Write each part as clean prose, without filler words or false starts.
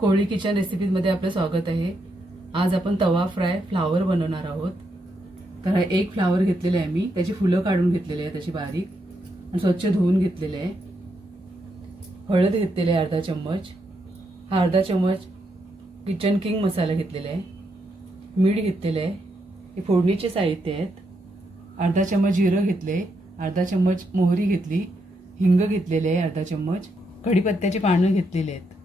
कोळी kitchen रेसिपीमध्ये आपलं स्वागत आहे। आज आपण तवा फ्राय फ्लावर बनवणार आहोत। तर एक फ्लावर घेतलेले आहे मी, त्याची फुलं काढून घेतलेली आहे त्याची बारीक आणि स्वच्छ धुवून घेतलेले आहे। हळद घेतलेली आहे अर्धा चम्मच, हा अर्धा चम्मच किचन किंग मसाला घेतलेला आहे, मीठ घेतलेले आहे, हे फोडणीचे साहित्य आहेत। अर्धा चम्मच जिरं घेतले, अर्धा चम्मच मोहरी घेतली, हिंग घेतलेले आहे अर्धा चम्मच, कढीपत्त्याची पानं घेतलेली आहेत,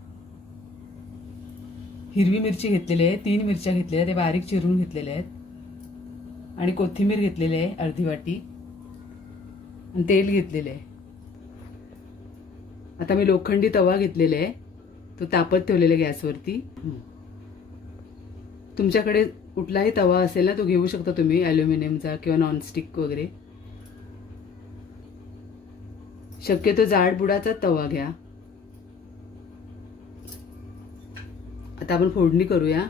हिरवी मिरची घेतलेली आहे, 3 मिरच्या घेतलेल्या ते बारीक चिरून घेतलेल्या आहेत आणि कोथिंबीर घेतलेली आहे अर्धी वाटी आणि तेल घेतलेले आहे। आता मी लोखंडी तवा घेतलेला आहे, तो तापत ठेवलेला आहे गॅसवरती। तुमच्याकडे कुठलाही तवा असेल ना तो घेऊ शकता तुम्ही, ॲल्युमिनियमचा किंवा नॉनस्टिक वगैरे, शक्यतो जाड बुडाचा तवा घ्या। आता आपण फोडणी करूया।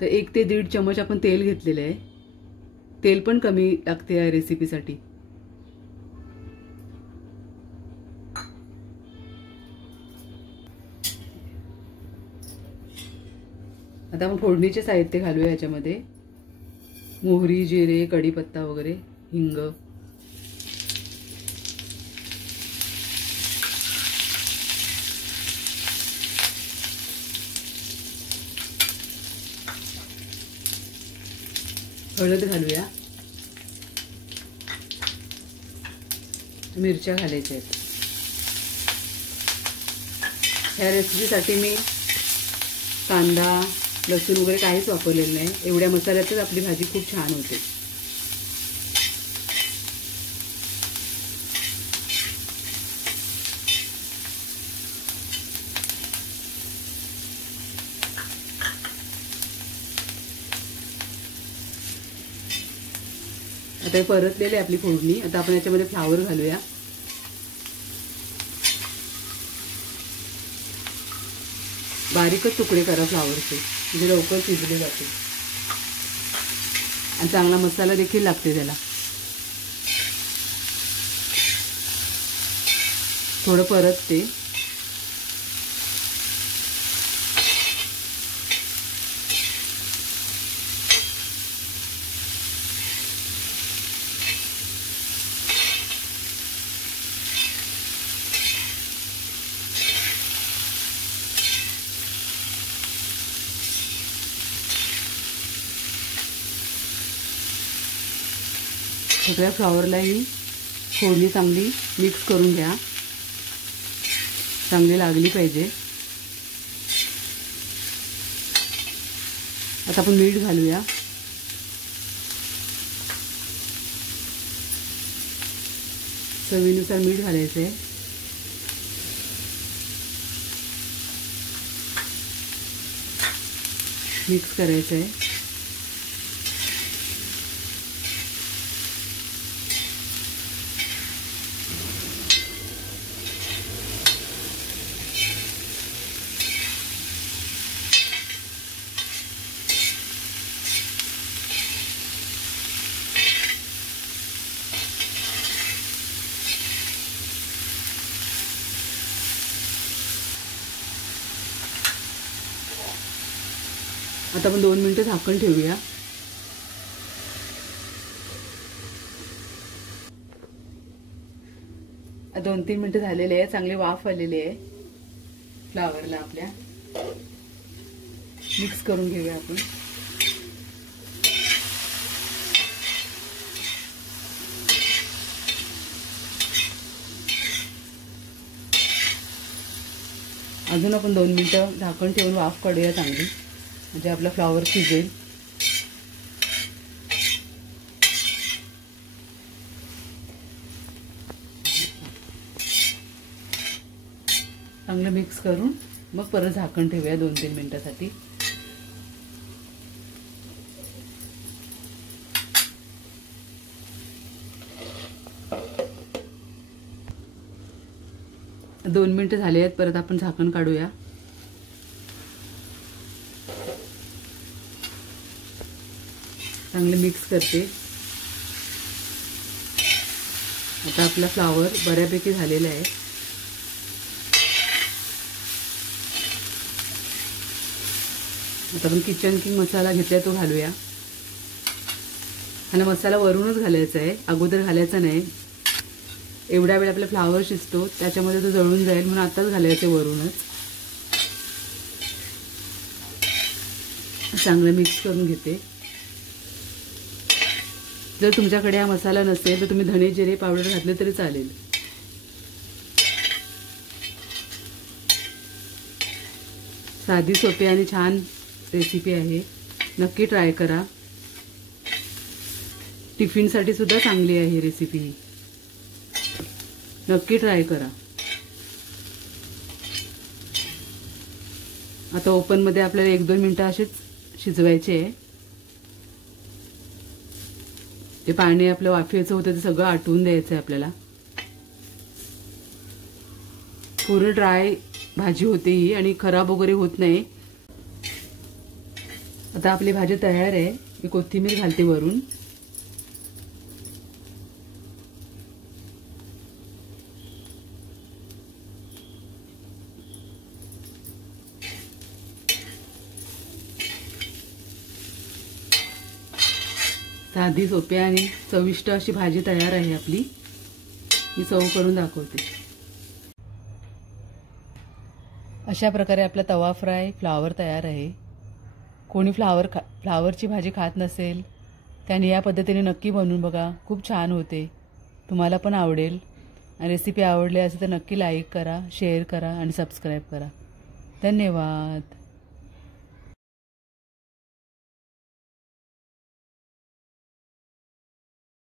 तर 1 ते 1.5 चम्मच आपण तेल घेतलेले आहे, तेल पण कमी लागते या रेसिपीसाठी। आता आपण फोडणीचे साहित्य घालूया याच्यामध्ये, मोहरी, जिरे, कढीपत्ता वगैरे, हिंग, हळद घालूया, मिरच्या घालायच्या आहेत। ह्या रेसिपीसाठी मी कांदा, लसूण वगैरे काहीच वापरलेलं नाही, एवढ्या मसाल्यातच आपली भाजी खूप छान होते। आता परतलेली आपली फोडणी, आता आपण याच्यामध्ये फ्लावर घालूया। बारीकच तुकडे करा फ्लावरचे, म्हणजे लवकर शिजले जाते आणि चांगला मसाला देखील लागते त्याला। थोडं परतते, सगळ्या फ्लावरला ही फोडणी चांगली मिक्स करून घ्या, चांगली लागली पाहिजे। आता आपण मीठ घालूया, चवीनुसार मीठ घालायचं आहे। मिक्स करायचं आहे। आता आपण 2 मिनिटं झाकण ठेवूया। आता 2-3 मिनिटं झालेले आहे, चांगली वाफ आलेली आहे फ्लावरला आपल्या। मिक्स करून घेऊया आपण। अजून आपण 2 मिनिटं झाकण ठेवून वाफ काढूया चांगली, म्हणजे आपला फ्लावर शिजेल। चांगलं मिक्स करून मग परत झाकण ठेवूया 2-3 मिनिटांसाठी। दोन मिनिटं झाले आहेत, परत आपण झाकण काढूया। चांगले मिक्स करते। आता आपला फ्लावर बऱ्यापैकी झालेला आहे। आता आपण किचन किंग मसाला घेतलाय तो घालूया. आणि मसाला वरूनच घालायचा आहे, अगोदर घालायचा नाही. एवढ्या वेळ आपला फ्लावर शिजतो त्याच्यामध्ये तो जळून जाईल म्हणून आताच घालायचे वरूनच. चांगलं मिक्स करून घेते. जर तुमच्याकडे हा मसाला नसेल तर तुम्ही धने जिरे पावडर घातले तरी चालेल. साधी सोपी आणि छान रेसिपी आहे, नक्की ट्राय करा. टिफिनसाठी सुद्धा चांगली आहे ही रेसिपी, नक्की ट्राय करा. आता ओपनमध्ये आपल्याला 1-2 मिनिटं असेच शिजवायचे आहे. ते पाणी आपलं वाफेचं होतं ते सगळं आटवून द्यायचं आहे आपल्याला. पूर्ण ड्राय भाजी होते ही आणि खराब वगैरे होत नाही. आता आपली भाजी तयार आहे. मी कोथिंबीर घालते वरून. साधी सोपी आणि चविष्ट अशी भाजी तयार आहे आपली. मी सर्व करून दाखवते. अशा प्रकारे आपला तवा फ्राय फ्लावर तयार आहे. कोणी फ्लावरची भाजी खात नसेल त्याने या पद्धतीने नक्की बनवून बघा, खूप छान होते. तुम्हाला पण आवडेल. रेसिपी आवडली असेल तर नक्की लाईक करा, शेअर करा आणि सबस्क्राईब करा. धन्यवाद.